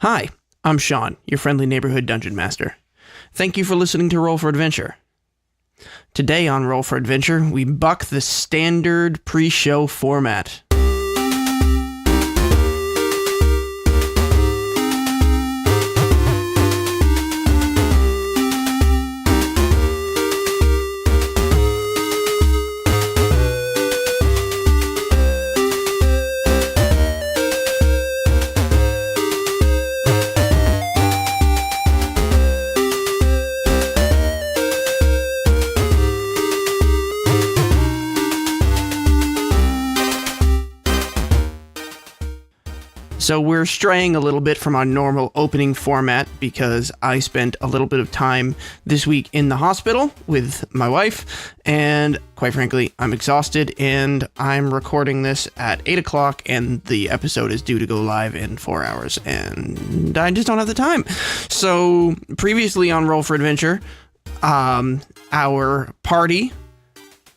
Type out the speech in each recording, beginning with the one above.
Hi, I'm Sean, your friendly neighborhood dungeon master. Thank you for listening to Roll for Adventure. Today on Roll for Adventure, we buck the standard pre-show format. So we're straying a little bit from our normal opening format because I spent a little bit of time this week in the hospital with my wife, and quite frankly, I'm exhausted, and I'm recording this at 8 o'clock, and the episode is due to go live in 4 hours, and I just don't have the time. So previously on Roll for Adventure, our party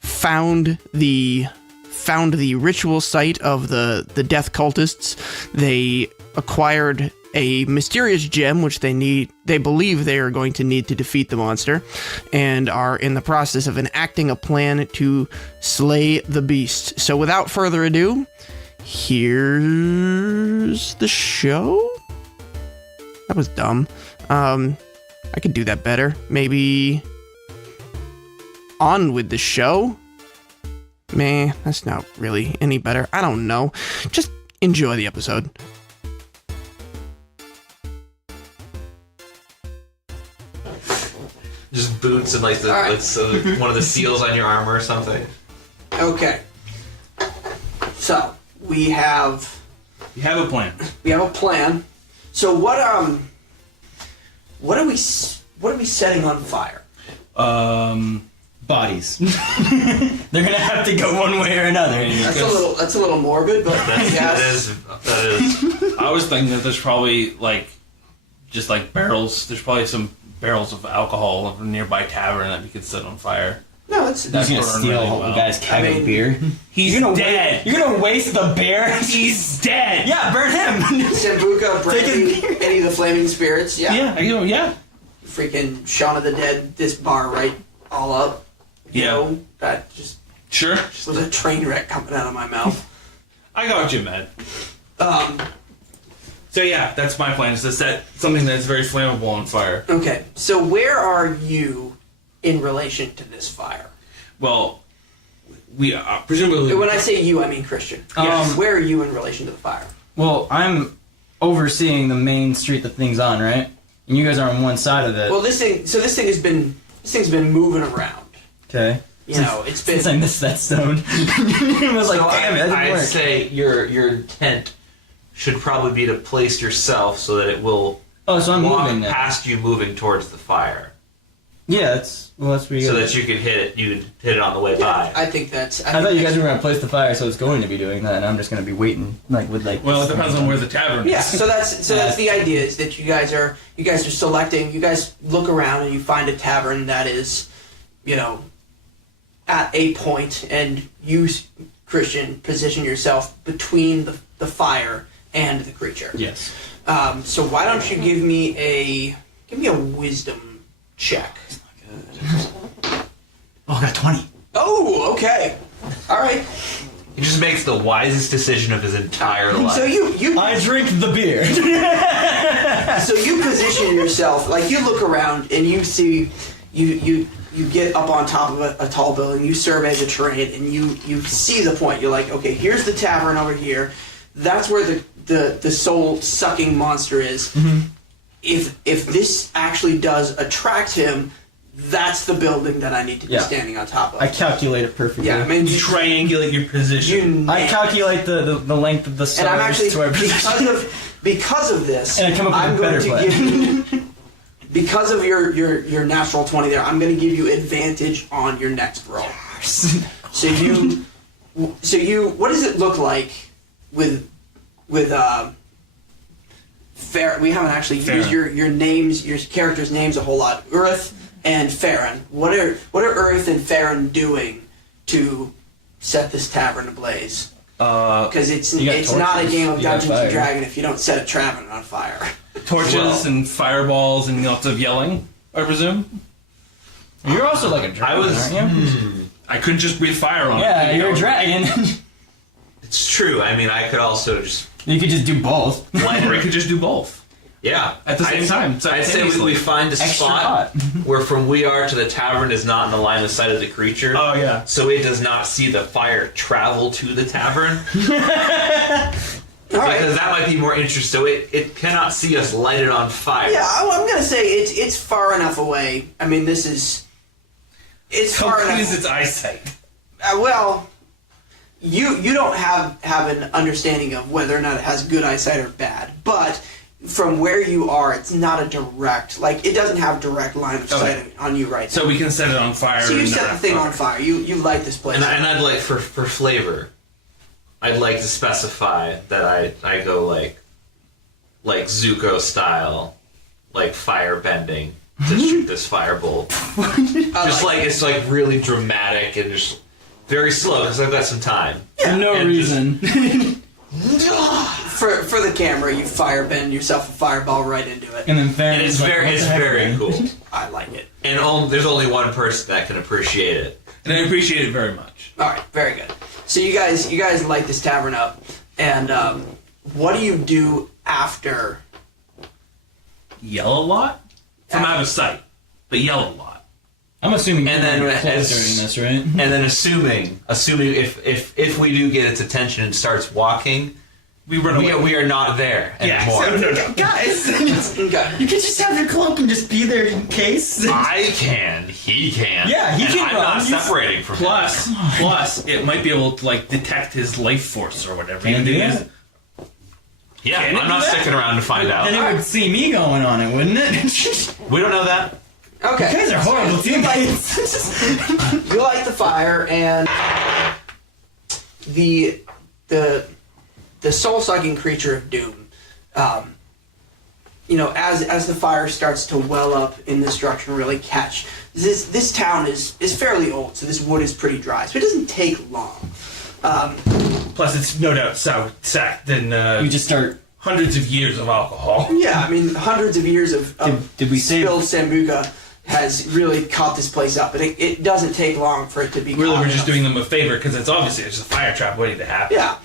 found the ritual site of the death cultists. They acquired a mysterious gem, which they believe they are going to need to defeat the monster, and are in the process of enacting a plan to slay the beast. So without further ado, here's the show? That was dumb. I could do that better. Maybe on with the show? Meh, that's not really any better. I don't know. Just enjoy the episode. Just boots and like one of the seals on your armor or something. Okay. So we have a plan. We have a plan. So what are we setting on fire? Bodies. They're gonna have to go one way or another. That's a little morbid, but yes. That is. I was thinking that there's probably just barrels. There's probably some barrels of alcohol of a nearby tavern that we could set on fire. No, that's gonna steal the guy's keg of beer. He's dead. You're gonna waste the beer. He's dead. Yeah, burn him. Sambuca, brandy, any of the flaming spirits. Yeah. Yeah. Freaking Shaun of the Dead. This bar right all up. You know, that just was a train wreck coming out of my mouth. I got you, man. So yeah, that's my plan, is to set something that's very flammable on fire. Okay, so where are you in relation to this fire? Well, we presumably... When I say you, I mean Christian. Yes. Where are you in relation to the fire? Well, I'm overseeing the main street the thing's on, right? And you guys are on one side of it. Well, this thing's been moving around. Okay. You know, it's been... Since I missed that stone. I was like, damn it, that didn't I'd work. say your tent should probably be to place yourself so that it will so I'm walk moving now. past you moving towards the fire. Yeah, that's pretty good. So that you can hit it on the way by. I think that's... I thought you guys were going to place the fire, so it's going to be doing that, and I'm just going to be waiting, Well, it depends on where the tavern is. Yeah, so that's the idea, is that you guys are selecting, you guys look around and you find a tavern that is, at a point, and you, Christian, position yourself between the fire and the creature. Yes. So why don't you give me a wisdom check? Oh, I got 20. Oh, okay. All right. He just makes the wisest decision of his entire life. So you I drink the beer. So you position yourself, you look around and you see, you get up on top of a tall building, you survey the terrain, and you see the point. You're like, okay, here's the tavern over here. That's where the soul-sucking monster is. Mm-hmm. If this actually does attract him, that's the building that I need to be standing on top of. I calculate it perfectly. Yeah, I mean, You triangulate your position. I calculate the length of the stars and I'm actually, to our position. because of this, And I come up with I'm a better going to give you, because of your natural 20 there, I'm going to give you advantage on your next roll. So you, what does it look like with Pharon? We haven't actually used your names, your characters' names a whole lot. Urf and Pharon. What are Urf and Pharon doing to set this tavern ablaze? Because it's not a game of Dungeons and Dragons if you don't set a tavern on fire. torches and fireballs and lots of yelling, I presume. You're also like a dragon, aren't you? I couldn't just breathe fire on it. Yeah, you're a dragon. It's true. I mean, I could also just... You could just do both. Or I could just do both. Yeah. At the same time. I'd say we find a Extra spot hot. where from we are to the tavern is not in the line of sight of the creature. Oh, yeah. So it does not see the fire travel to the tavern. All right. Because that might be more interesting. So it cannot see us lighted on fire. Yeah, I'm gonna say it's far enough away. I mean, it's How far good enough. is its eyesight? Well, you don't have an understanding of whether or not it has good eyesight or bad, but from where you are, it's not a direct, like, it doesn't have direct line of sight on you right now. So we can set it on fire. So you and set not the thing fire. on fire. You light this place. And I'd like, for flavor, I'd like to specify that I go like Zuko style, like fire bending to shoot this firebolt. Just like it's like really dramatic and just very slow because I've got some time. For no And reason. For the camera, you firebend yourself a fireball right into it. And then Pharon And it's is like, very what it's the heck, very man? cool. I like it. And there's only one person that can appreciate it. And I appreciate it very much. All right, very good. So you guys light this tavern up, and what do you do after? Yell a lot? From out of sight. But yell a lot. I'm assuming And then you're as- during this, right? And then assuming if we do get its attention and starts walking, We run away. we are not there anymore. No. Guys! Okay. You could just have your clunk and just be there in case. I can. He can. Yeah, he and can I'm run. not You- separating from him. Plus, it might be able to like detect his life force or whatever. Can it do It is- that? Yeah, Can it I'm do not that? sticking around to find out. Then it would see me going on it, wouldn't it? We don't know that. Okay. You guys are horrible teammates. You light the fire, and the soul-sucking creature of doom. As the fire starts to well up in this direction, really catch. This town is fairly old, so this wood is pretty dry, so it doesn't take long. Plus, it's no doubt sacked in We just start. hundreds of years of alcohol. Yeah, I mean, hundreds of years of Did we say? spilled sambuca has really caught this place up, and it doesn't take long for it to be. Really, caught we're just up. doing them a favor because it's obviously it's a fire trap waiting to happen. Yeah.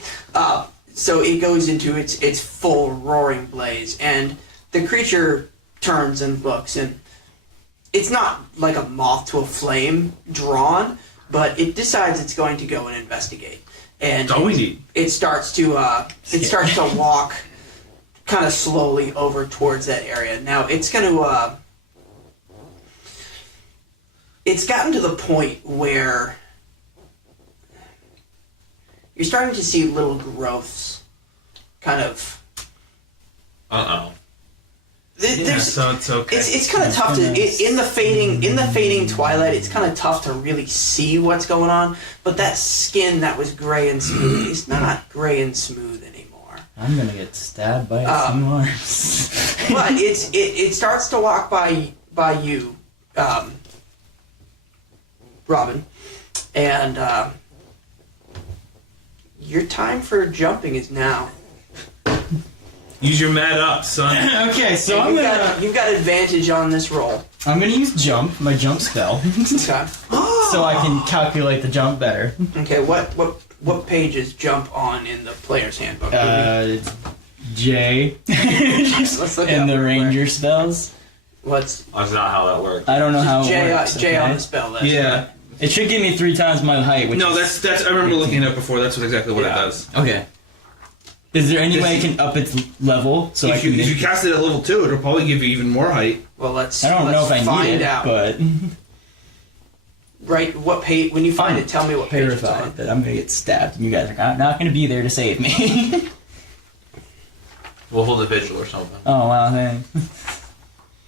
So it goes into its full roaring blaze, and the creature turns and looks, and it's not like a moth to a flame drawn, but it decides it's going to go and investigate. And That's all we need. it starts to walk kind of slowly over towards that area. Now it's going to it's gotten to the point where you're starting to see little growths, kind of. So it's okay. It's kind of tough to in the fading twilight. It's kind of tough to really see what's going on. But that skin that was gray and smooth is not gray and smooth anymore. I'm gonna get stabbed by a few arms. But it starts to walk by you, Robin, and your time for jumping is now. Use your mad up, son. Okay, so You've got advantage on this roll. I'm gonna use jump, my jump spell, Okay. so I can calculate the jump better. Okay. What page is jump on in the player's handbook? It's J Let's look and it up the real quick. ranger spells. What's That's not how that works. I don't know how it J, works. J on okay? the spell list? Yeah. It should give me 3 times my height. Which No, is, that's. I remember looking it up before. That's exactly what Yeah. it does. okay. Is there any way I can up its level so I If can? you make- cast it at level 2, it'll probably give you even more height. Well, let's. I don't know if I find need it, out. but Right. What page? When you find it, tell me what page it's on. terrified that I'm gonna get stabbed, and you guys are not gonna be there to save me. We'll hold a vigil or something. Oh wow, thanks.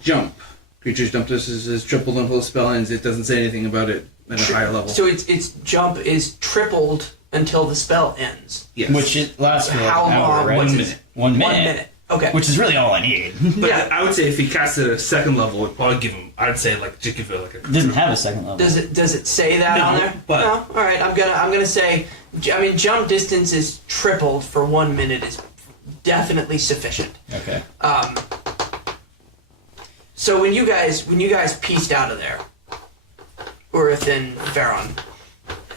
Jump. Creature's jump distance is tripled until the spell ends. It doesn't say anything about it at a higher level. So its jump is tripled until the spell ends. Yes. Which it lasts for like How an hour, long? right? What's 1 it? minute. 1 minute. 1 minute. Okay. Which is really all I need. But Yeah. I would say if he cast it at a second level, it'd probably give him. I'd say like just give it like a. It doesn't have a second level. Does it say that No, on there? but- No. All right. I'm gonna say. I mean, jump distance is tripled for 1 minute is definitely sufficient. Okay. So when you guys pieced out of there, Urf and Pharon,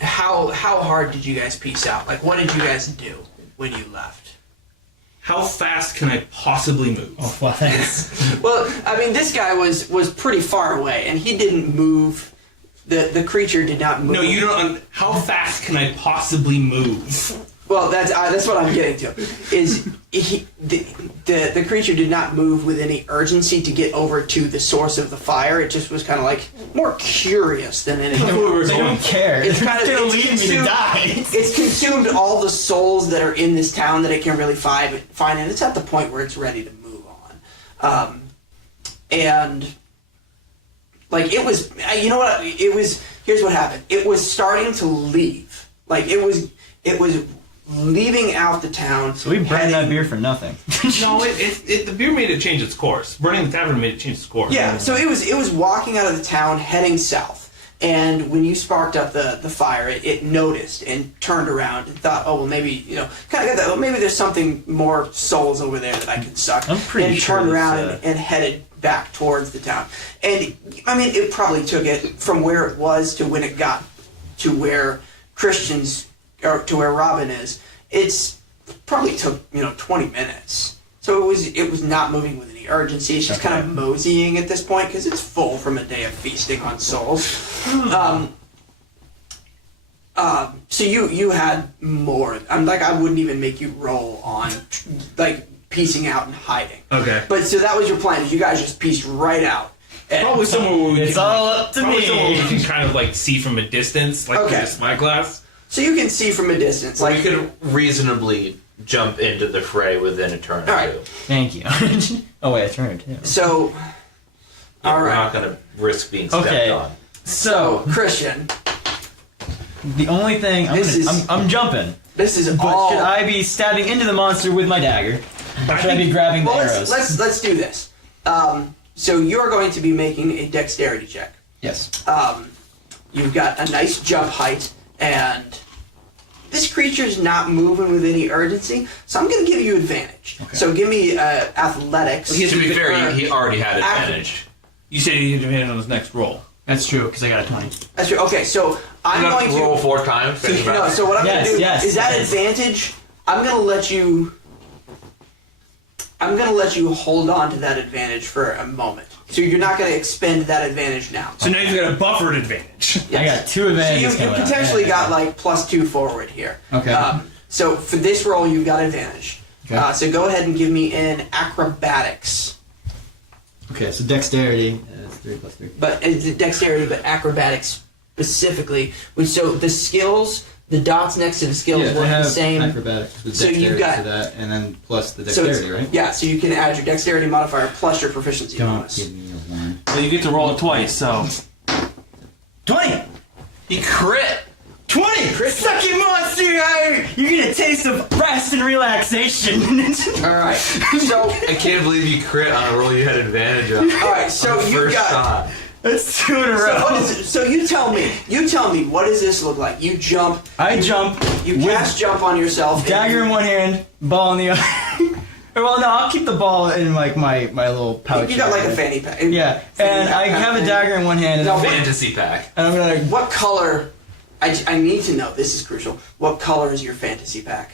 how hard did you guys piece out? Like, what did you guys do when you left? How fast can I possibly move? Oh, well, thanks. Well, I mean, this guy was pretty far away, and he didn't move. The creature did not move. No, you don't. How fast can I possibly move? Well, that's what I'm getting to. Is the creature did not move with any urgency to get over to the source of the fire. It just was kind of like more curious than anything. They don't care. It's kind of They're it's leaving me to consumed- die. It's consumed all the souls that are in this town that it can really find, and it's at the point where it's ready to move on. And like it was, you know what? It was. Here's what happened. It was starting to leave. Like it was leaving out the town. So we burned that beer for nothing. No, the beer made it change its course. Burning the tavern made it change its course. Yeah, so it was walking out of the town, heading south. And when you sparked up the fire, it noticed and turned around and thought, oh, well, maybe, kind of got that, well, maybe there's something more souls over there that I can suck. I'm pretty and sure turned around this, and headed back towards the town. And, I mean, it probably took it from where it was to when it got to where Christians, or to where Robin is. It's probably took, 20 minutes. So it was not moving with any urgency. It's just kind of moseying at this point because it's full from a day of feasting on souls. So you had more. I wouldn't even make you roll on like piecing out and hiding. Okay. But so that was your plan. Is you guys just pieced right out. And Probably somewhere where we It's can, all up to probably me. somewhere where we can kind of like see from a distance, like Okay. with a spyglass. So you can see from a distance. We Like could reasonably jump into the fray within a turn or All right. two. Thank you. Oh wait, I turned too. so. Yeah, All we're right. not going to risk being stepped Okay. on. So Christian, The only thing I'm jumping. this is But all. should I be stabbing into the monster with my dagger? Or should I be grabbing the Well, arrows? let's do this. So you're going to be making a dexterity check. Yes. You've got a nice jump height, and this creature's not moving with any urgency, so I'm going to give you advantage. Okay. So give me athletics. To be fair, he already had advantage. You said he had advantage on his next roll. That's true, because I got a 20. That's true. Okay, so I'm You have going to roll to 4 times. no. So what I'm going to do Yes, is that yes. advantage. I'm going to let you. I'm going to let you hold on to that advantage for a moment. So you're not going to expend that advantage now. So now you've got a buffered advantage. I got 2 So advantages. you coming out. potentially Yeah. got like +2 forward here. Okay. So for this roll, you've got advantage. Okay. So go ahead and give me an acrobatics. Okay, so dexterity is 3 plus 3. But it's dexterity, but acrobatics specifically. So the skills, the dots next to the skills Yeah, I work have the same. acrobatics with So you've dexterity got- to that, and then plus the So dexterity, it's, right? yeah, so you can add your dexterity modifier plus your proficiency Don't bonus. give me a 1. Well, you get to roll it twice, so 20! He crit! 20! Suck it, monster! You get a taste of rest and relaxation. All right. So I can't believe you crit on a roll you had advantage on. all right. So On the you first got. shot. That's 2 in a So, row. what is it? So you tell me. What does this look like? You jump. I jump. You with cast jump on yourself. and dagger you- in one hand, ball in the other. Well, no, I'll keep the ball in like my little pouch. You got like a fanny pack. Yeah, and I have a dagger in one hand, and No, I'm Fantasy pack. gonna. What color? I need to know. This is crucial. What color is your fantasy pack?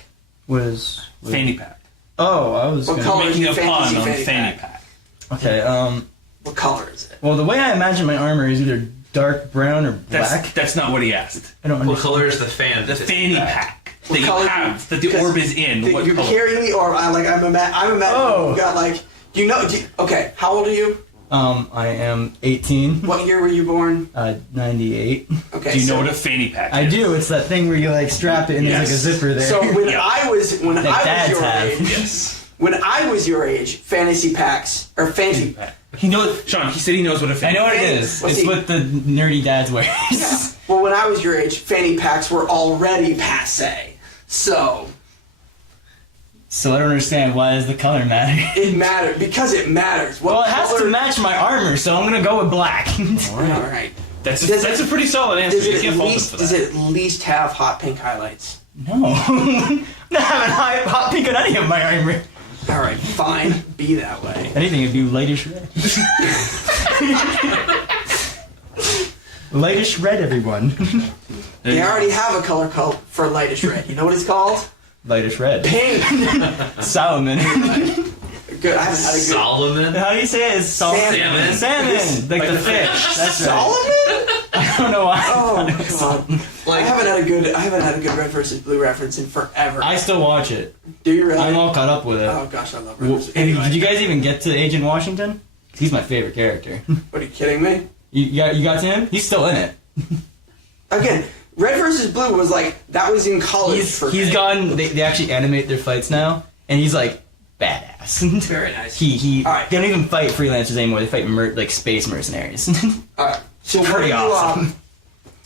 Was fanny pack. Oh, I was. What Gonna, color? Making a Fantasy pun on fanny fanny pack. pack. okay. What color is it? Well, the way I imagine my armor is either dark brown or black. That's not what he asked. I don't What understand. color is the fan? The fanny pack that you color- have, that the because orb is in. That What you're color? carrying the orb. I'm imagining Oh. you got like. Do you know? Okay. How old are you? I am 18. What year were you born? 98. Okay. Do you know so, what a fanny pack I is? do. It's that thing where you like strap it and there's like a Yes. zipper there. So when Yeah. I was That dads your have. age, Yes. when I was your age, fantasy packs or fantasy. He knows. Sean, he said he knows what a I fanny know what pack it is. is. What's It's he- what the nerdy dads wear. Well, when I was your age, fanny packs were already passe. So So I don't understand, why does the color matter? it mattered because it matters. What Well, it has color, to match my armor, so I'm gonna go with black. All right. That's Does that's it- a pretty solid answer. Does You it, can't at fault him least, for does that. it at least have hot pink highlights? No. I'm not having hot pink on any of my armor. All right, fine. Be that way. Anything would be lightish red. Lightish red, everyone. They already have a color called for lightish red. You know what it's called? Lightish red. Pink. Solomon. Good. I haven't had a good. Solomon? How do you say it? It's Salmon. Salmon. Like the fish. That's right. Solomon? I don't know why. Oh god. I haven't had a good red versus blue reference in forever. I still watch it. Do you really? I'm all caught up with it. Oh gosh, I love red versus. Anyway, Did you guys even get to Agent Washington? He's my favorite character. what are you kidding me? You got to him? He's still in it. Again, red versus blue was like that was in college for He's me. gone. They actually animate their fights now, and he's like badass. Very nice. He All right. They don't even fight freelancers anymore. They fight like space mercenaries. All right. So what Pretty are you, awesome.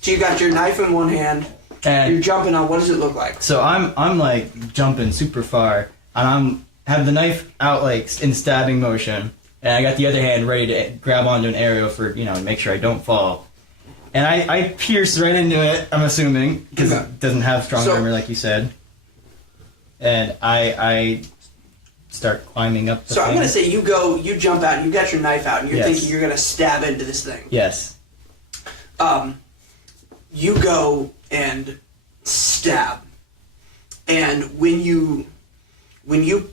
So you got your knife in one hand. You're And jumping on. What does it look like? so I'm like jumping super far, and have the knife out like in stabbing motion, and I got the other hand ready to grab onto an arrow for to make sure I don't fall. And I pierce right into it. I'm assuming because Okay. it doesn't have strong So- armor like you said. And I start climbing up the So I'm thing. gonna say you jump out, you got your knife out, and you're Yes. thinking you're gonna stab into this thing. Yes. You go and stab, and when you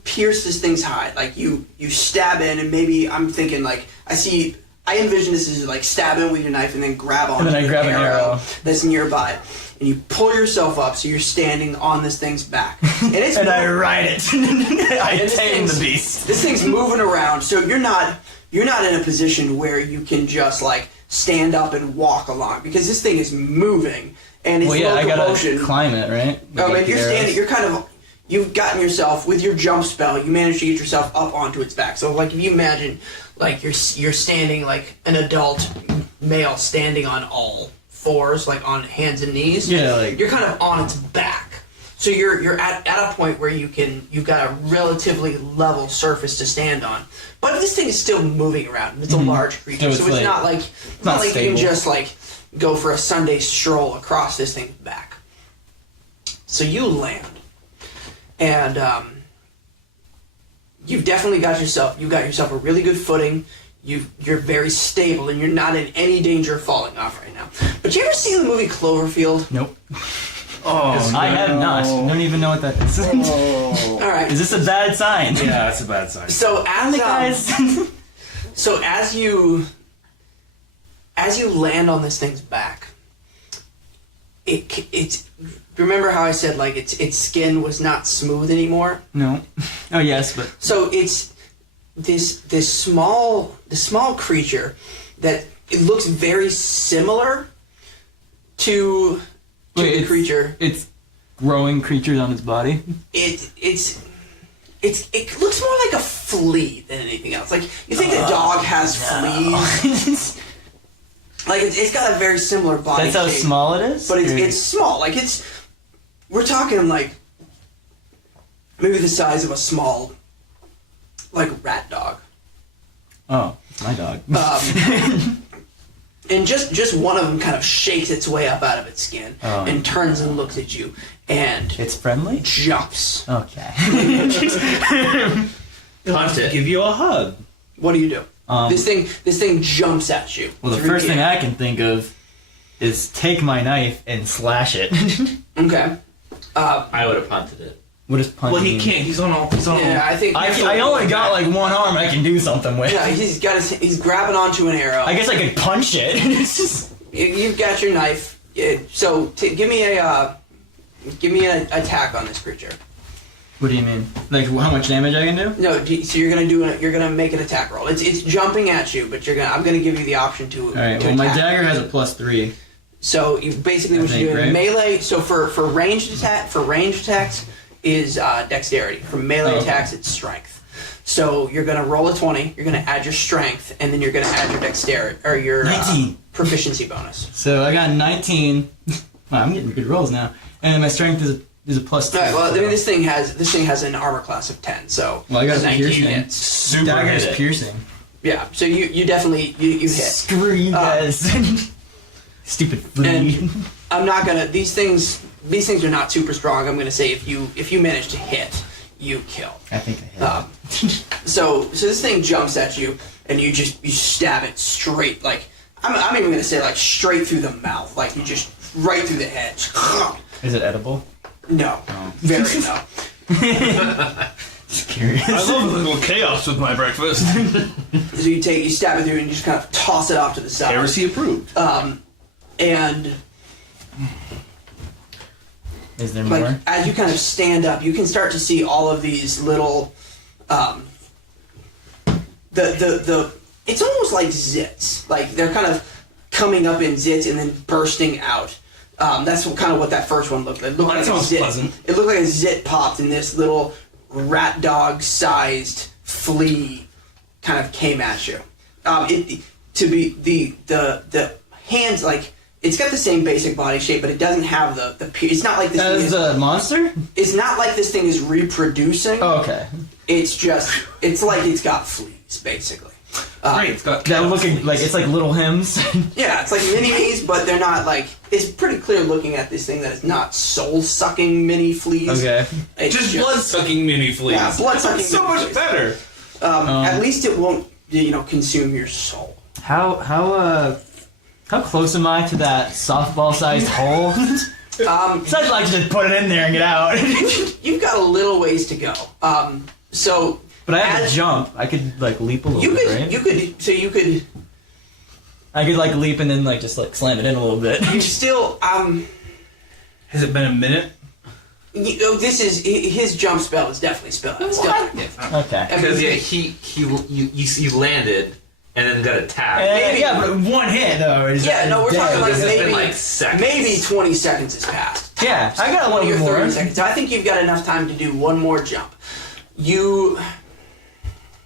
pierce this thing's hide, like you stab in, and maybe I'm thinking like I envision this as like stab in with your knife and then grab on. And then I grab an arrow that's nearby, and you pull yourself up so you're standing on this thing's back, and it's And I ride it. I And this tame the thing's- beast. This thing's moving around, so you're not in a position where you can just like stand up and walk along because this thing is moving and it's Well, yeah, I locomotion. gotta climb it, right? Oh, Like and you're the arrows. standing. You're kind of. You've gotten yourself with your jump spell. You managed to get yourself up onto its back. So, like, if you imagine, like you're standing like an adult male standing on all fours, like on hands and knees. Yeah, like- you're kind of on its back. So you're at a point where you've got a relatively level surface to stand on. But this thing is still moving around. It's a large creature, So so it's it's not like not you can stable. just like go for a Sunday stroll across this thing's back. So you land, and you've definitely got yourself a really good footing. You're very stable, and you're not in any danger of falling off right now. But you ever seen the movie Cloverfield? Nope. Oh, I have not. Don't even know what that is. All right. Is this a bad sign? Yeah, that's a bad sign. So as Guys. So as you land on this thing's back, it's remember how I said like its skin was not smooth anymore. No. Oh yes, but So it's this small creature that it looks very similar to the creature. It's growing creatures on its body. It looks more like a flea than anything else. Like you think a dog has fleas. Like it's got a very similar body That's how shape, small it is. but Or- it's small. Like we're talking like maybe the size of a small like rat dog. Oh, it's my dog. And just one of them kind of shakes its way up out of its skin Oh. and turns and looks at you and It's friendly. jumps. Okay. Hunt it. Give you a hug. What do you do? Um, This thing jumps at you. Well, the through first thing air. I can think of is take my knife and slash it. Okay. I would have hunted it. What is punch? Well, he mean? can't. He's on all. He's on Yeah, I think I only got like one arm I can do something with. Yeah, he's grabbing onto an arrow. I guess I could punch it. It's just You've got your knife. So give me an attack on this creature. What do you mean? Like how much damage I can do? No, so you're gonna make an attack roll. It's jumping at you, but I'm gonna give you the option to. All right. to Well, my attack. dagger has a +3. So you basically what I you're doing think, right? melee. So for ranged attacks is dexterity. For melee Oh, okay. attacks, it's strength. So you're gonna roll a 20. You're gonna add your strength, and then you're gonna add your dexterity or your 19. proficiency bonus. So I got 19. Wow, I'm getting good rolls now. And then my strength is a +2. All right. Well, I mean, this thing has an armor class of 10. So Well, I got a some 19 piercing. hits. super Dagger is hit it. piercing. Yeah. So you definitely you hit. Screw you guys. Stupid flea. And I'm not gonna. These things are not super strong. I'm gonna say if you manage to hit, you kill. I think I hit. So this thing jumps at you, and you stab it straight, like I'm even gonna say like straight through the mouth, like you just right through the head. Is it edible? No, very no. Just curious. I love a little chaos with my breakfast. So you stab it through, and you just kind of toss it off to the side. Heresy approved. And Is there like more? as you kind of stand up, you can start to see all of these little it's almost like zits. Like they're kind of coming up in zits and then bursting out. That's what that first one looked like. It looked Well, that like a sounds zit. pleasant. It looked like a zit popped, and this little rat dog sized flea kind of came at you. The hands, like it's got the same basic body shape, but it doesn't have the it's not like this thing As is, the monster? it's not like this thing is reproducing. Oh, okay. It's like it's got fleas, basically. Great, it's got That looking like it's like little hymns. Yeah, it's like mini-me's, but they're not like... It's pretty clear looking at this thing that it's not soul-sucking mini fleas. Okay. It's just blood-sucking mini fleas. Yeah, blood-sucking So mini much fleas. better. At least it won't, consume your soul. How close am I to that softball-sized hole? So I'd like to just put it in there and get out. You've got a little ways to go. But I have to jump. I could like leap a little bit, right? You could... I could like leap and then like just like slam it in a little bit. You still... Has it been a minute? This is... His jump spell is definitely still active. Okay. Because you landed and then got attacked. Maybe- Yeah, but one hit though. Is We're dead. talking like This has been maybe... like seconds. Maybe 20 seconds has passed. Yeah, I got a 20 or little 30 more. seconds. So I think you've got enough time to do one more jump. You...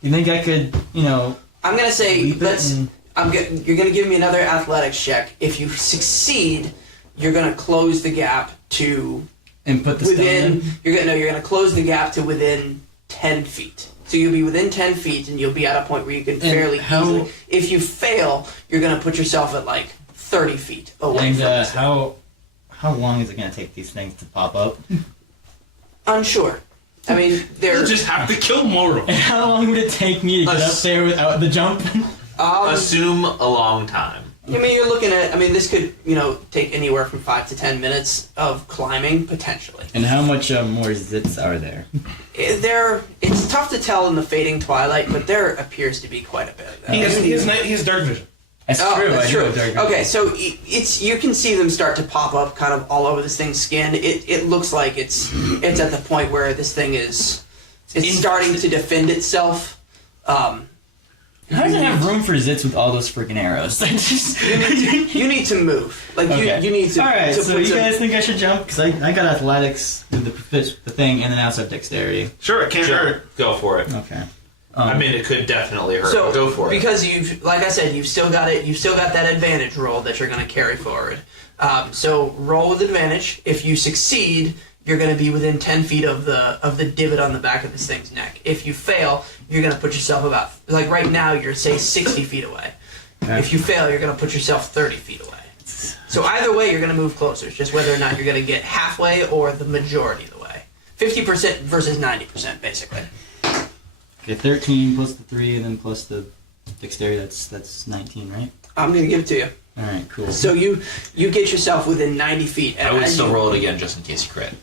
You think I could, I'm gonna say leap it and- you're gonna give me another athletics check. If you succeed, you're gonna close the gap to and put the stone within. in? You're gonna close the gap to within 10 feet. So you'll be within 10 feet, and you'll be at a point where you can fairly easily. If you fail, you're gonna put yourself at like 30 feet away And from this thing. how long is it gonna take these things to pop up? Unsure. I mean, they're You just have to kill more of them. And how long would it take me to get up there without the jump? Assume a long time. I mean, you're looking at. I mean, this could take anywhere from 5 to 10 minutes of climbing potentially. And how much more zits are there? It's tough to tell in the fading twilight, but there appears to be quite a bit of that. He has dark vision. That's true. That's I true. know dark Okay, so you can see them start to pop up kind of all over this thing's skin. It looks like it's at the point where this thing is starting to defend itself. How does it have room for zits with all those freaking arrows? You need to move. Like Okay. you need to. Alright, to so put you some- guys think I should jump? Because I got athletics with the thing, and then I also have dexterity. Sure, it can't hurt. Go for it. Okay. I mean, it could definitely hurt. So but go for it. because like I said, you've still got it. You've still got that advantage roll that you're going to carry forward. So roll with advantage. If you succeed, you're going to be within 10 feet of the divot on the back of this thing's neck. If you fail, you're going to put yourself about like right now you're say 60 feet away. Okay. If you fail, you're going to put yourself 30 feet away. So either way, you're going to move closer. It's just whether or not you're going to get halfway or the majority of the way. 50% versus 90%, basically. Okay, 13 plus the 3, and then plus the dexterity. That's 19, right? I'm going to give it to you. All right, cool. So you get yourself within 90 feet. And I would as still you- roll it again just in case you crit.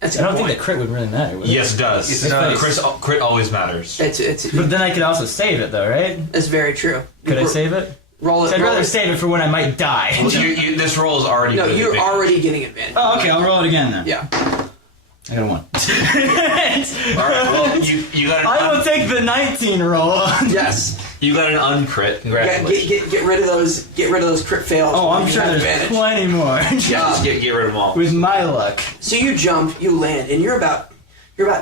That's I a don't good think the point. crit would really matter. Would it? Yes, it does. Yes, it does. Crit always matters. But then I could also save it, though, right? That's very true. Could I save it? Roll it. So I'd roll rather it. save it for when I might die. Well, this roll is already. No, good you're advantage. already getting advantage. Oh, okay. I'll roll it again then. Yeah. I got a 1. All right. Well, you got an I will take the 19 roll. Yes. you got an uncrit. Yeah, Congratulations. get rid of those. Get rid of those crit fails. Oh, I'm You sure have there's advantage. plenty more. Yeah, just get rid of them all. With my luck. So you jump, you land, and you're about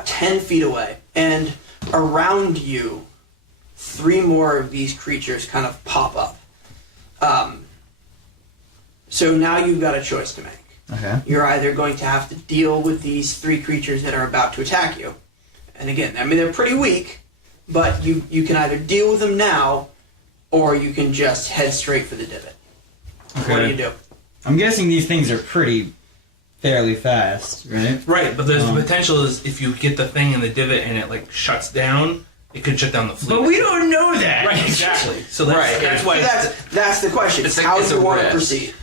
10 feet away, and around you, 3 more of these creatures kind of pop up. So now you've got a choice to make. Okay. You're either going to have to deal with these 3 creatures that are about to attack you. And again, I mean, they're pretty weak, but you can either deal with them now, or you can just head straight for the divot. Okay. What do you do? I'm guessing these things are pretty fairly fast, right? Right, but there's the potential is if you get the thing in the divot and it like shuts down, it could shut down the fleet. But we don't know that. Right, exactly. So that's why. So that's the question. It's How it's do you a want to risk. proceed?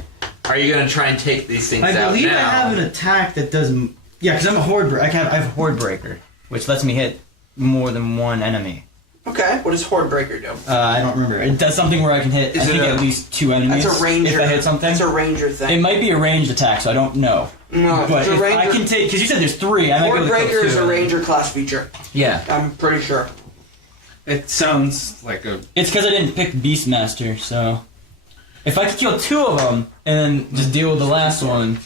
Are you going to try and take these things I out believe now? I have an attack that does. Yeah, because I'm a horde. I have Horde Breaker, which lets me hit more than one enemy. Okay. What does Horde Breaker do? I don't remember. It does something where I can hit. I think at least 2 enemies. That's a ranger. If I hit something. That's a ranger thing. It might be a ranged attack, so I don't know. No, But it's a if ranger. I can take, because you said there's 3. I might be Horde able to kill Breaker is 2. a ranger class feature. Yeah. I'm pretty sure. It sounds like a. It's because I didn't pick Beastmaster, so if I could kill 2 of them and then just deal with the last one.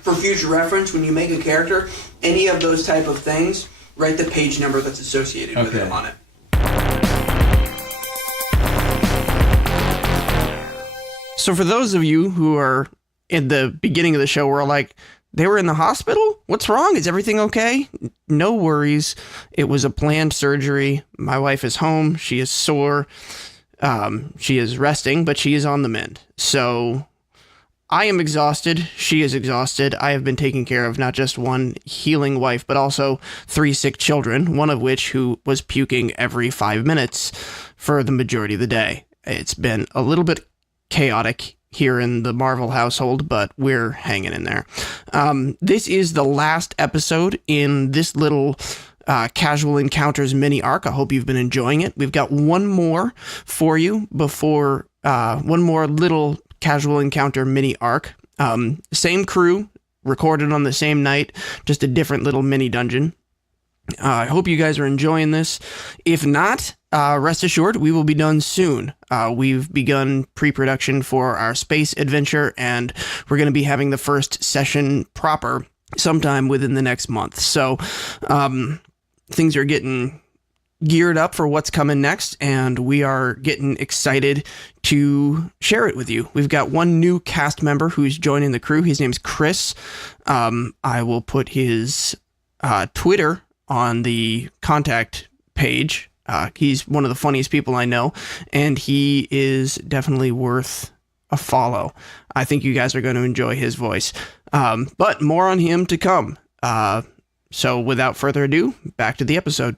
For future reference, when you make a character, any of those type of things, write the page number that's associated with Okay. it on it. So for those of you who are in the beginning of the show, we're like, they were in the hospital? What's wrong? Is everything okay? No worries. It was a planned surgery. My wife is home. She is sore. She is resting, but she is on the mend. So I am exhausted. She is exhausted. I have been taking care of not just one healing wife, but also 3 sick children, one of which who was puking every 5 minutes for the majority of the day. It's been a little bit chaotic here in the Marvel household, but we're hanging in there. This is the last episode in this little Casual Encounters mini arc. I hope you've been enjoying it. We've got one more for you before one more little Casual Encounter mini arc. Same crew, recorded on the same night, just a different little mini dungeon. I hope you guys are enjoying this. If not, rest assured, we will be done soon. We've begun pre-production for our space adventure, and we're going to be having the first session proper sometime within the next month. So things are getting geared up for what's coming next, and we are getting excited to share it with you. We've got one new cast member who's joining the crew. His name's Chris. I will put his Twitter on the contact page. He's one of the funniest people I know, and he is definitely worth a follow. I think you guys are going to enjoy his voice. But more on him to come. So without further ado, back to the episode.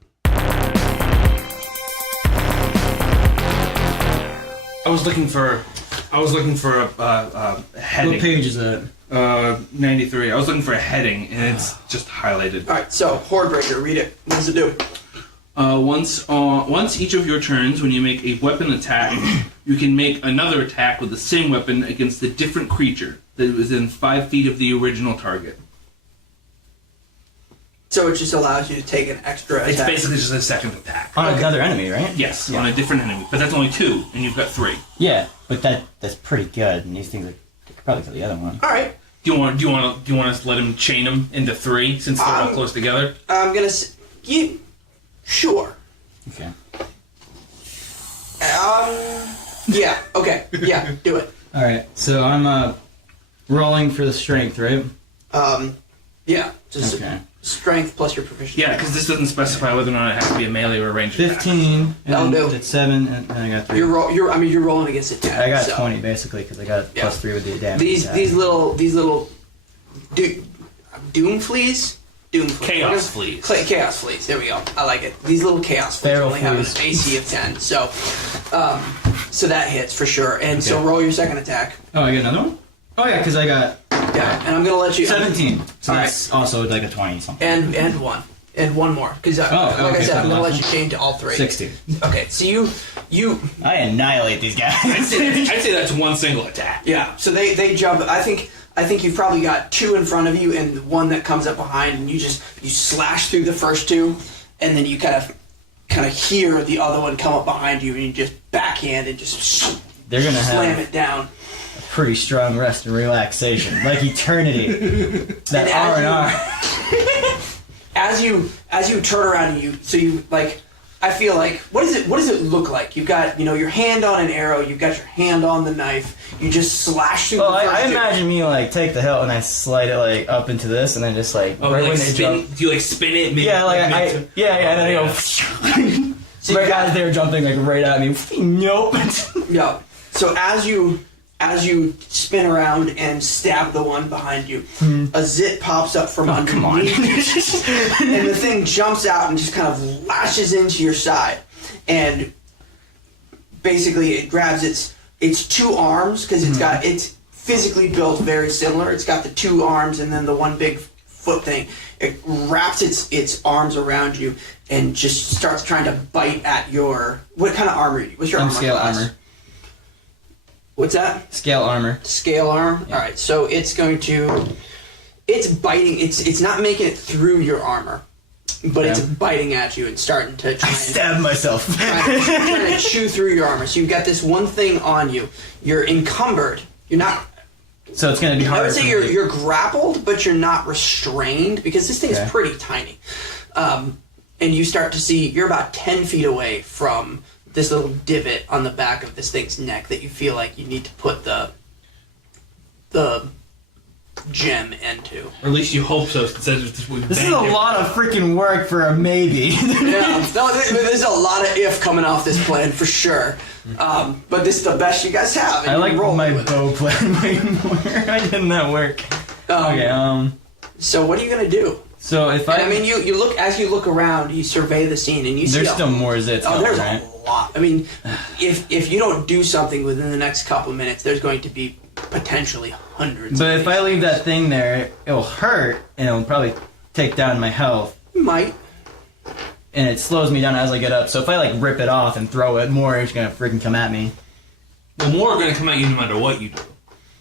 I was looking for a heading. What page is that? 93. I was looking for a heading, and it's just highlighted. All right. So Horde Breaker, read it. What does it do? Once each of your turns, when you make a weapon attack, you can make another attack with the same weapon against a different creature that is within 5 feet of the original target. So it just allows you to take an extra attack. It's basically just a second attack. On another enemy, right? Yes, on a different enemy, but that's only 2, and you've got 3. Yeah, but that's pretty good, and these things are, they could probably kill the other one. All right. Do you want us to let him chain them into 3 since they're all close together? I'm gonna. Sure. Okay. Yeah. Okay. Yeah. Do it. All right. So I'm rolling for the strength, right? Yeah. Just Okay. strength plus your proficiency. Yeah, because this doesn't specify whether or not it has to be a melee or a ranged attack. 15. That'll and do. It's 7, and then I got 3. You're rolling against it too. I got so. 20 basically because I got Yeah. plus 3 with the damage. These little doom fleas. Doom fleas. Chaos fleas. Chaos fleas. There we go. I like it. These little chaos fleas Feral only have an fleas. AC of 10. So that hits for sure. And so Okay. roll your second attack. Oh, I got another one? Oh yeah, because I got Yeah. And I'm gonna let you. 17. So All that's also like a 20 something. And one more because like I okay, said, I'm gonna let awesome. you chain to all 3. 60. Okay. So you I annihilate these guys. I'd say that's one single attack. yeah. So they jump. I think you've probably got 2 in front of you and one that comes up behind, and you slash through the first 2, and then you kind of hear the other one come up behind you, and you just backhand and just They're gonna slam have it down. a pretty strong rest and relaxation, like eternity. That And R&R. As you turn around and you like, I feel like what does it look like? You've got your hand on an arrow, you've got your hand on the knife, you just slash through Well, the first I 2. imagine me like take the hilt and I slide it like up into this, and then just like Oh, right like when they spin? jump. Do you like spin it? Yeah, like and then I go. So you right got- as they were jumping like right at me. Nope. Yeah. So as you as you spin around and stab the one behind you, a zit pops up from underneath, and the thing jumps out and just kind of lashes into your side, and basically it grabs its two arms because it's physically built very similar. It's got the two arms and then the one big foot thing. It wraps its arms around you and just starts trying to bite at your... What kind of armor are you? What's your armor Scale class? armor. What's that? Scale armor. Scale armor? Yeah. Alright, so it's going to... It's biting... It's not making it through your armor, but it's biting at you and starting to try I and... stabbed myself. trying to chew through your armor. So you've got this one thing on you. You're encumbered. You're not... So it's going to be hard. I would say you're grappled, but you're not restrained because this thing is pretty tiny. And you start to see you're about 10 feet away from this little divot on the back of this thing's neck that you feel like you need to put the gem into. Or at least you hope so. This This is a lot of freaking work for a maybe. Yeah, no, there's a lot of if coming off this plan for sure. But this is the best you guys have. And I like you're rolling my with it. bow plan way more. Why didn't that work? Okay, So what are you gonna do? So if I mean, you look as you look around, you survey the scene, and you see there's still more zits. Oh, there's right? a lot. I mean, if you don't do something within the next couple minutes, there's going to be potentially hundreds. But of if I leave that thing there, it'll hurt, and it'll probably take down my health, you might. and it slows me down as I get up. So if I like rip it off and throw it, more is gonna freaking come at me. Well, more are going to come at you no matter what you do.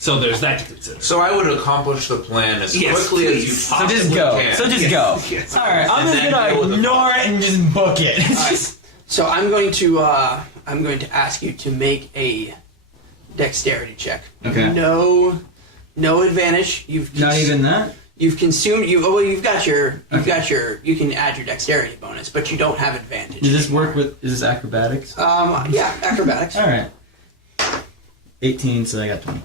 So there's that to consider. So I would accomplish the plan as Yes, quickly as please. you So possibly just go. can. So just go. Yes. All right, I'm And just then deal gonna with the ignore it and just book it. So I'm going to ask you to make a dexterity check. Okay. No advantage. Not even that. You've consumed. You've got your. You can add your dexterity bonus, but you don't have advantage. Does this work with? Is this acrobatics? Yeah, acrobatics. All right. 18, so I got 20.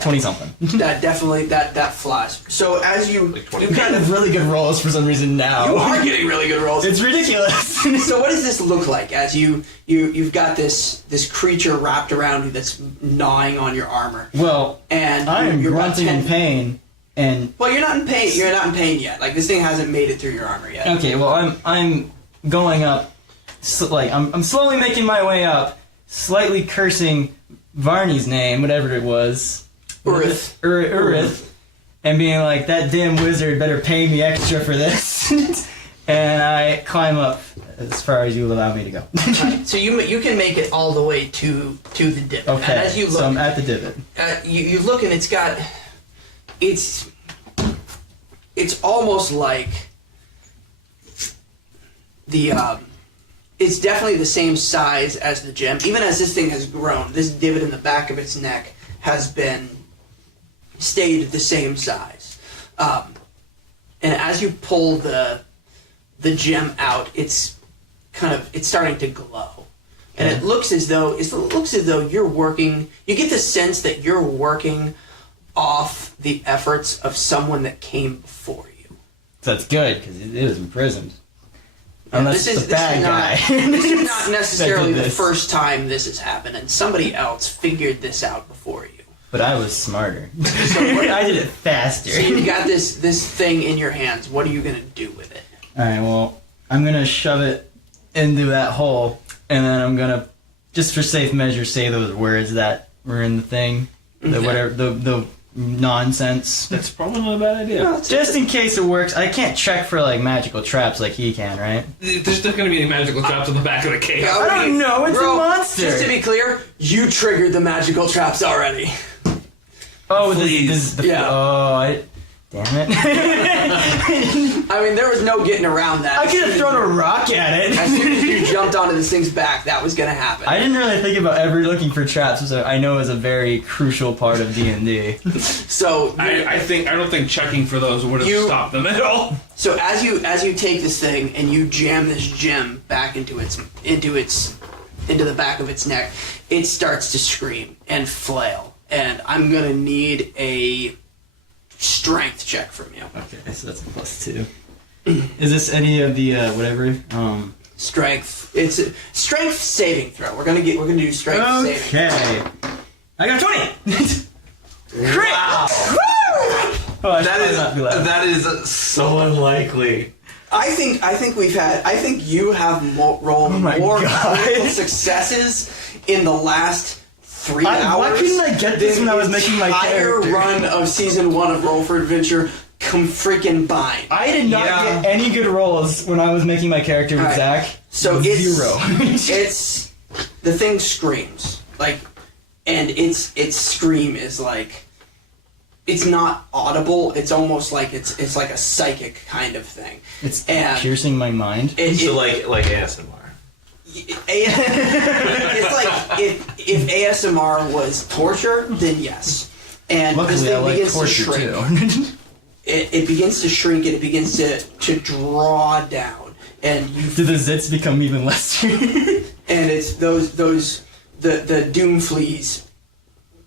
20 something. That definitely that flies. So as you Like 20. you kind of really good rolls for some reason now. you are getting really good rolls. It's ridiculous. So what does this look like as you've got this creature wrapped around you that's gnawing on your armor? Well, And I am you're about grunting 10 in pain, and Well, you're not in pain. You're not in pain yet. Like this thing hasn't made it through your armor yet. okay. Well, I'm going up, I'm slowly making my way up, slightly cursing Varney's name, whatever it was, Urf. Urf, and being like, that damn wizard better pay me extra for this. And I climb up as far as you allow me to go. Right. So you can make it all the way to the divot. Okay. And as you look, so I'm at the divot. you look and it's almost like the it's definitely the same size as the gem. Even as this thing has grown, this divot in the back of its neck has stayed the same size. And as you pull the gem out, it's starting to glow. And it looks as though you're working. You get the sense that you're working off the efforts of someone that came before you. So that's good, because it was imprisoned. Yeah, Unless it's the bad guy. This is not necessarily That did the this. first time this has happened, and somebody else figured this out before you. But I was smarter. what- I did it faster. So you got this thing in your hands. What are you gonna do with it? Alright, well, I'm gonna shove it into that hole, and then I'm gonna, just for safe measure, say those words that were in the thing. The Okay. whatever, the nonsense. That's probably not a bad idea. Just in case it works. I can't check for, like, magical traps like he can, right? There's not going to be any magical traps on the back of the cave. Yeah, I don't know, it's Bro, a monster! Just to be clear, you triggered the magical traps already. Oh, Fleas. damn it. I mean, there was no getting around that. I could have thrown a rock at As it. soon as you jumped onto this thing's back, that was gonna happen. I didn't really think about ever looking for traps, which I know is a very crucial part of D&D. So I don't think checking for those would have You- stopped them at all. So as you take this thing and you jam this gem back into the back of its neck, it starts to scream and flail. And I'm gonna need a strength check from you. Okay, so that's a +2. Is this any of the whatever? Strength. It's a strength saving throw. We're gonna do strength saving. Okay. I got 20! Wow. Oh, I should not be loud. That is so unlikely. I think you have rolled my more God. critical successes in the last 3 hours. Why couldn't I get this than when I was the making my entire character? run of season 1 of Roll for Adventure freaking bind. I did not get any good rolls when I was making my character with Alright. Zach. So Zero. it's the thing screams like, and its scream is like, it's not audible. It's almost like it's like a psychic kind of thing. It's And piercing my mind. So like ASMR. It's like if ASMR was torture, then yes. And this Luckily, I thing like begins to torture shrink. too. It begins to shrink and it begins to draw down, and you Do the zits become even less? and it's the doom fleas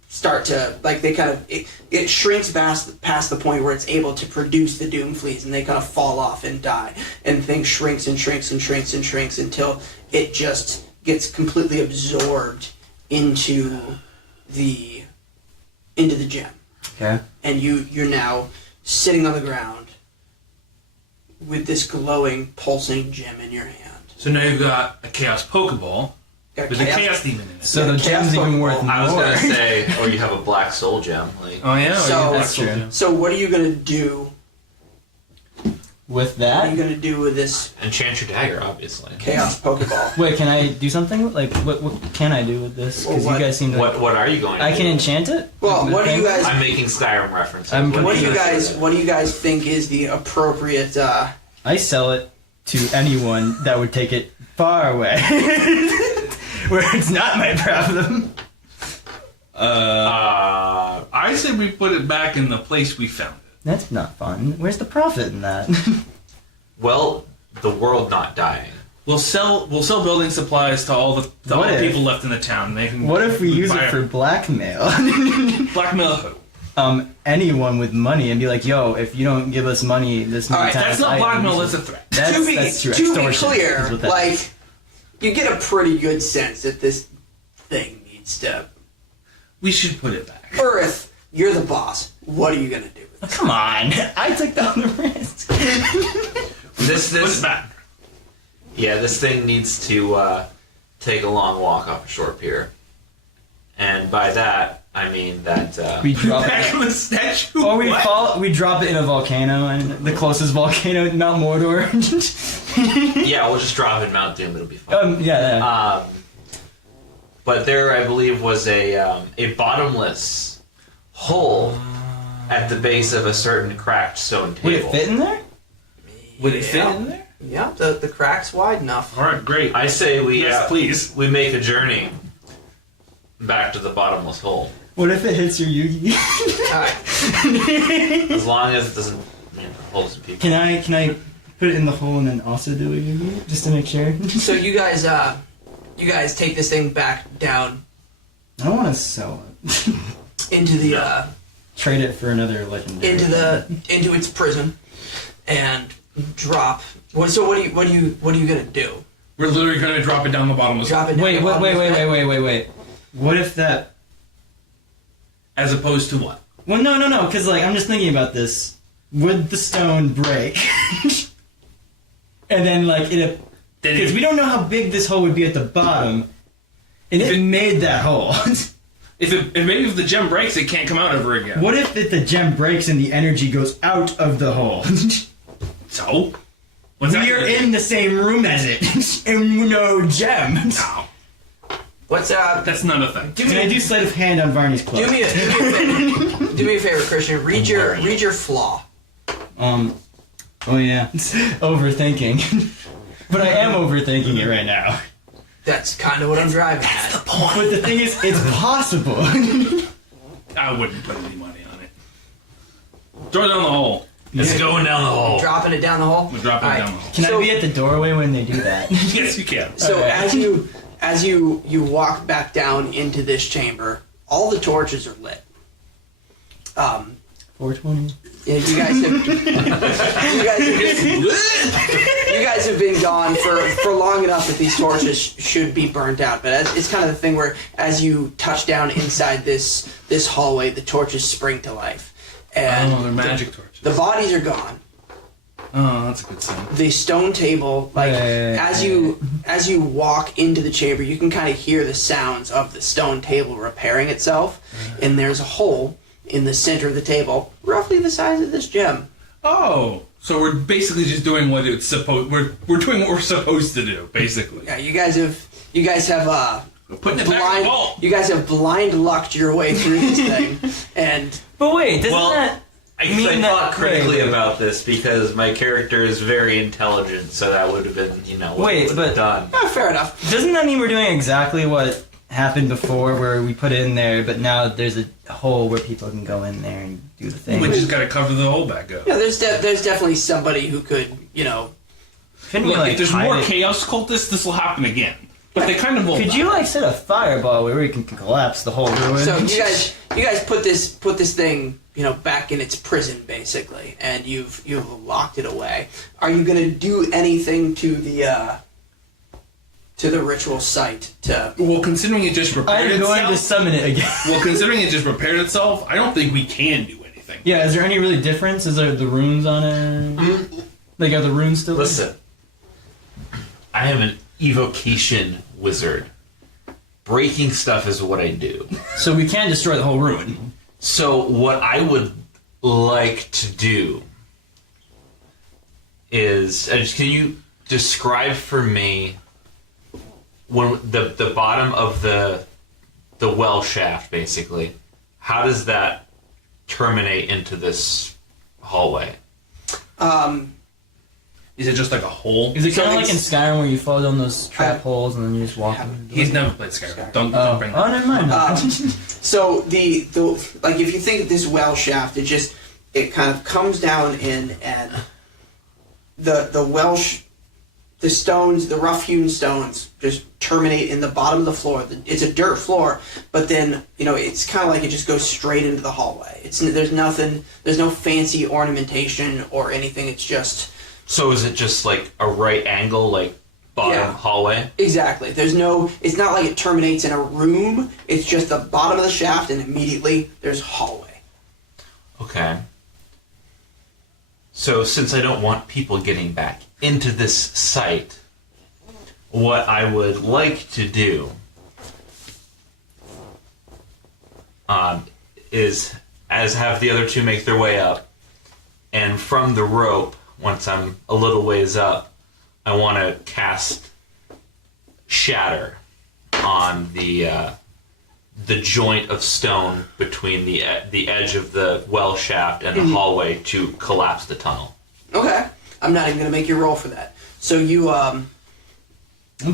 start to, like, they kind of it shrinks past the point where it's able to produce the doom fleas, and they kind of fall off and die, and the thing shrinks and shrinks and shrinks and shrinks until it just gets completely absorbed into the gem, Okay. and you're now sitting on the ground with this glowing, pulsing gem in your hand. So now you've got a Chaos Pokeball Got with a Chaos Demon in it. So the Yeah, gem's Chaos even worth Pokeball. more. I was gonna say, or you have a black soul gem. Like, Oh yeah, So- yeah, That's true. So what are you gonna do? With What are you that? gonna do with this enchant your dagger, obviously. Chaos Pokeball? Wait, can I do something? Like, what can I do with this? Because Well, you guys seem to... What are you going to I do? can enchant it? Well, Like, what do you with guys? I'm making Skyrim references. I'm What do you gonna guys? say? What do you guys think is the appropriate? I sell it to anyone that would take it far away. Where it's not my problem. I say we put it back in the place we found it. That's not fun. Where's the profit in that? Well, the world not dying. We'll sell building supplies to all the What if- people left in the town. They can. What if we use buy it for blackmail? blackmail? Who? Anyone with money and be like, yo, if you don't give us money this many Alright, times... That's not I blackmail. use That's it." a threat. That's true. to be Extortion clear, is what that like is. you get a pretty good sense that this thing needs to. We should put it back. Earth, you're the boss. What are you gonna do with it? Come on. I took down the risk. This Put it back. Yeah, this thing needs to take a long walk off a short pier, and by that I mean that We drop Back it. in the statue. Or What? we drop it in a volcano, and the closest volcano, Mount Mordor. yeah, we'll just drop it in Mount Doom. It'll be fun. Yeah. But there, I believe, was a bottomless hole at the base of a certain cracked stone table. Would it fit in there? Would it fit in there? Yeah, the crack's wide enough. All right, great. I say we Yes, please. we make a journey back to the bottomless hole. What if it hits your Yugi? All right. As long as it doesn't hold some people. Can I put it in the hole and then also do a Yugi just to make sure? So you guys take this thing back down I don't want to sell it. into the Trade it for another legendary. into its prison and drop. So what are you gonna do? We're literally going to drop it down the bottom of the Drop it down. Wait, the bottom of the pit? wait. What if that? As opposed to what? Well, no, because like I'm just thinking about this. Would the stone break? And then like it, Then because we don't know how big this hole would be at the bottom, and it made that hole. if the gem breaks, it can't come out ever again. What if the gem breaks and the energy goes out of the hole? So? What's that We're gonna do? in the same room as it, and no gem. No, What's that's not a thing. Can I do sleight of hand on Varney's cloak? Do me a favor. Do me a favor, Christian. Read your flaw. Oh yeah, overthinking. But I am overthinking it right now. That's kind of what I'm driving at. But the thing is, it's possible. I wouldn't put any money on it. Throw it down the hole. It's going down the hole. Dropping it down the hole. We're dropping it Alright. down the hole. Can So- I be at the doorway when they do that? Yes, you can. So Alright. as you walk back down into this chamber, all the torches are lit. 420. Yeah, you guys have guys have been gone for long enough that these torches should be burnt out. But it's kind of the thing where as you touch down inside this hallway, the torches spring to life. And they're magic torches. the bodies are gone. Oh, that's a good sign. The stone table, as you walk into the chamber, you can kind of hear the sounds of the stone table repairing itself, and there's a hole in the center of the table, roughly the size of this gem. Oh, so we're basically just doing what it's supposed. We're doing what we're supposed to do, basically. Yeah, you guys have We're putting it back in the vault. You guys have blind lucked your way through this thing, and But wait, doesn't Well, that I mean thought that... critically wait. about this because my character is very intelligent, so that would have been, what Wait, would but- have done. fair enough. Doesn't that mean we're doing exactly what happened before, where we put it in there, but now there's a hole where people can go in there and do the thing? We just gotta cover the hole back up. Yeah, there's definitely somebody who could, Couldn't we, Look, if there's hide more it? chaos cultists, this will happen again. But they kind of will. Could you set a fireball where we can collapse the whole ruin? So you guys put this thing, back in its prison basically, and you've locked it away. Are you going to do anything to the ritual site to? Well, considering it just repaired I'm going to itself. summon it again. Well, considering it just repaired itself, I don't think we can do anything. Yeah, is there any really difference? Is there the runes on it? Like, are the runes still? Listen, I am an evocation wizard. Breaking stuff is what I do. So we can destroy the whole ruin. So what I would like to do is, can you describe for me when the bottom of the well shaft, basically, how does that terminate into this hallway? Is it just like a hole? Is it So kind of like in it's- Skyrim where you fall down those trap holes and then you just walk in? He's never played Skyrim. Don't Oh, bring that. never mind. So the if you think of this well shaft, it kind of comes down in, and the stones, the rough hewn stones, just terminate in the bottom of the floor. It's a dirt floor, but then it's kind of like it just goes straight into the hallway. There's no fancy ornamentation or anything. It's just. So is it just like a right angle, like bottom Yeah. hallway? Exactly. It's not like it terminates in a room. It's just the bottom of the shaft, and immediately there's hallway. Okay. So since I don't want people getting back into this site, what I would like to do is as have the other two make their way up, and from the rope, once I'm a little ways up, I want to cast Shatter on the joint of stone between the edge of the well shaft and the hallway to collapse the tunnel. Okay. I'm not even going to make you roll for that. So you I'm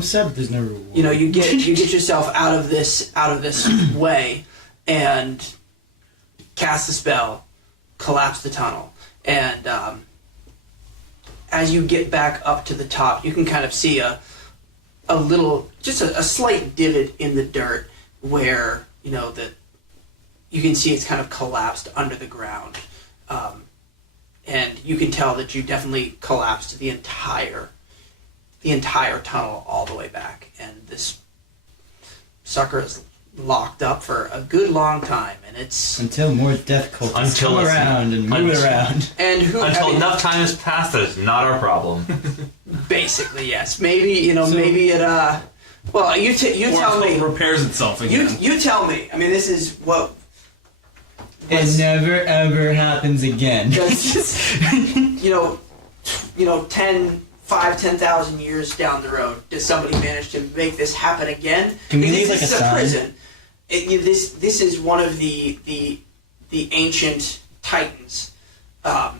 sad that there's no reward. you get yourself out of this way and cast the spell, collapse the tunnel, and as you get back up to the top, you can kind of see a slight divot in the dirt where that you can see it's kind of collapsed under the ground, and you can tell that you definitely collapsed the entire tunnel all the way back, and this sucker is locked up for a good long time, and it's Until more death cultists come it's- around and move it around. Until enough time has passed that it's not our problem. basically yes. Maybe maybe it well you tell me. It repairs itself again. You tell me. I mean, this is what. It never ever happens again. That's 10,000 years down the road, does somebody manage to make this happen again? Can we This leave, like, is a sign? prison. This is one of the ancient titans that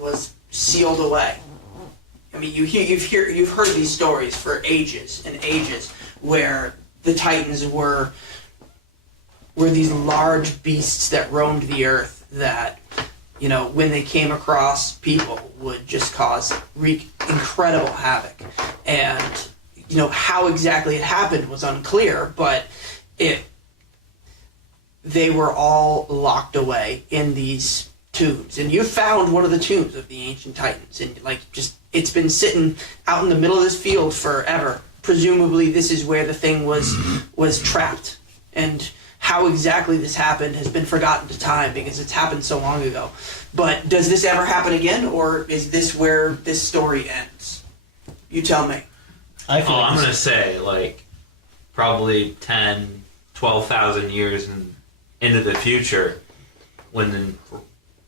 was sealed away. I mean, you've heard these stories for ages and ages, where the titans were these large beasts that roamed the earth that, when they came across people, would just wreak incredible havoc. And, how exactly it happened was unclear, but they were all locked away in these tombs, and you found one of the tombs of the ancient titans, and like just it's been sitting out in the middle of this field forever. Presumably, this is where the thing was trapped, and how exactly this happened has been forgotten to time because it's happened so long ago. But does this ever happen again, or is this where this story ends? You tell me. I'm going to say, like, probably 10, 12,000 years into the future, when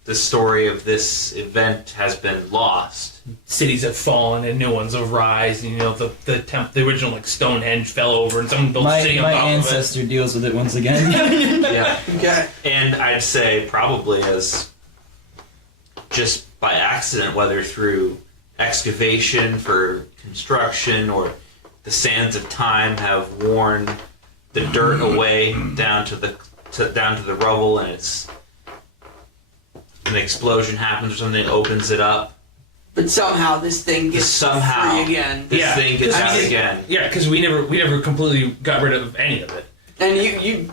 the story of this event has been lost. Cities have fallen and new ones have rise. And, the original like Stonehenge fell over and someone built a city on My top of it. ancestor deals with it once again. Yeah. Okay. And I'd say probably as just by accident, whether through excavation for construction or the sands of time have worn the dirt away down to the rubble, and it's an explosion happens or something that opens it up. But somehow this thing gets free again. This thing gets out again. Yeah, because we never completely got rid of any of it. And you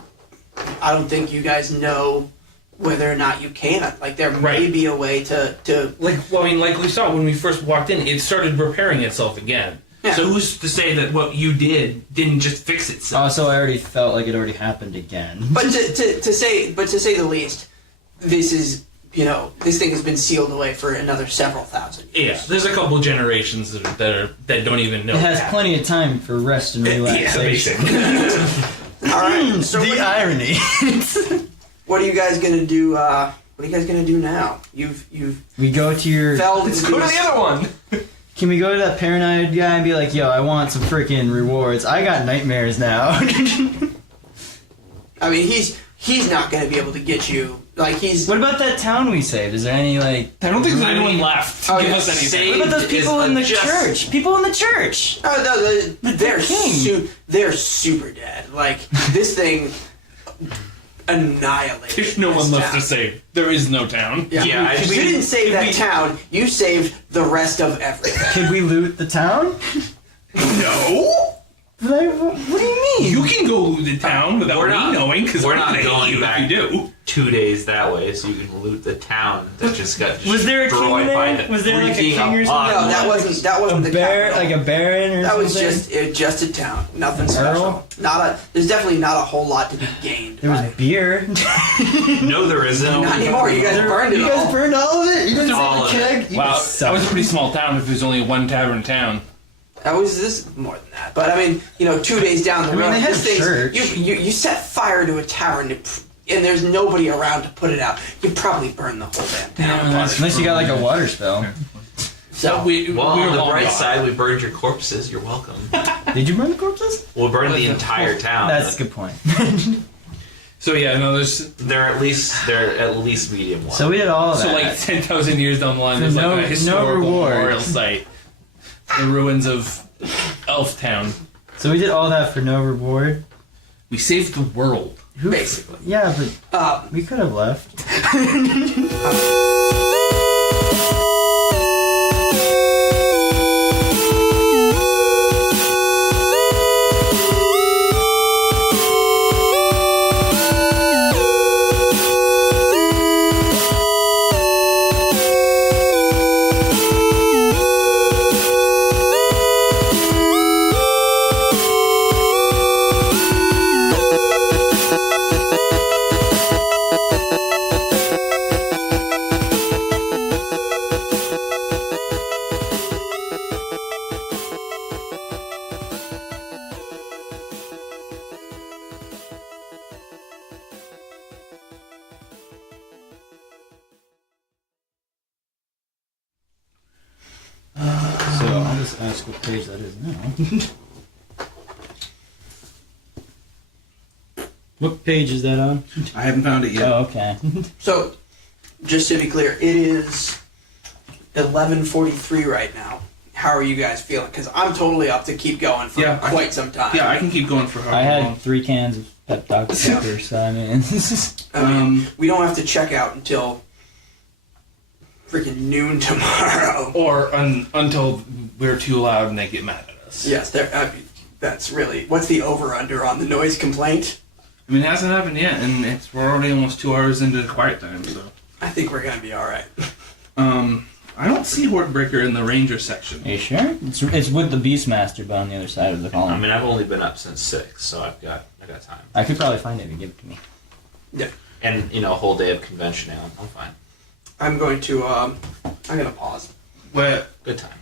I don't think you guys know whether or not you can. Like there may be a way to like we saw when we first walked in, it started repairing itself again. Yeah. So who's to say that what you did didn't just fix itself? So I already felt like it already happened again. But to say the least, this is this thing has been sealed away for another several thousand years. Yeah, there's a couple generations that don't even know. It has that. plenty of time for rest and relaxation. All right. So The irony. what are you guys gonna do? What are you guys gonna do now? You've We go to your. felled. Let's go to the other one. Can we go to that paranoid guy and be like, yo, I want some freaking rewards. I got nightmares now. I mean, he's not gonna be able to get you. Like he's. What about that town we saved? Is there any, like... I don't think there's anyone left to Oh, give yeah, us anything. What about those people in the just- church? People in the church! Oh no, they're king. they're super dead. Like this thing annihilated. There's no this one left town. to save. There is no town. Yeah, Yeah, you didn't save that town. You saved the rest of everything. Could we loot the town? No. Like, what do you mean? You can go loot the town without We're me not- knowing, because we're we're not not going going back. if you do. 2 days that way, so you can loot the town that just got Was there a king destroyed by there? the Was there like a freaking king or something? No, that wasn't a the bear, capital. like a baron or That was something? just a town. Nothing special. Earl? There's definitely not a whole lot to be gained. There was by- beer. No, there isn't. Not anymore. You guys burned it You guys all. burned all of it? You guys All had of a keg? You Wow, guys that was a suck. pretty small town if there's only one tavern in town. That was this more than that. But I mean, 2 days down the I mean, road, they had this a thing's- church. you set fire to a tavern and there's nobody around to put it out. You probably burn the whole damn town. Unless you got like a water spell. So Well, we Well, were on the long bright gone. side, we burned your corpses. You're welcome. Did you burn the corpses? We'll burn the entire town. That's a good point. So yeah, no, there's They're at least medium one. So we did all of that. so like 10,000 years down the line, For there's no- like a no historical reward. memorial site, the ruins of Elf Town. So we did all that for no reward. We saved the world. Who? basically. Yeah, but Um, we could have left. So I'll just ask what page that is now. What page is that on? I haven't found it yet. Oh, okay. so, just to be clear, it is 11:43 right now. How are you guys feeling? Because I'm totally up to keep going for Yeah, quite some time. Yeah, I can keep going for however I had long. 3 cans of Pep Dr. Pepper, so I mean, I mean, we don't have to check out until freaking noon tomorrow. Or until we're too loud and they get mad at us. Yes, that's really. What's the over/under on the noise complaint? I mean, it hasn't happened yet, and we're already almost 2 hours into the quiet time, so. I think we're gonna be all right. I don't see Hordebreaker in the Ranger section. Are you sure? It's with the Beastmaster, but on the other side of the column. I mean, I've only been up since 6, so I got time. I could probably find it if you give it to me. Yeah. And a whole day of convention now. I'm fine. I'm going to. I'm gonna pause. Where Good time.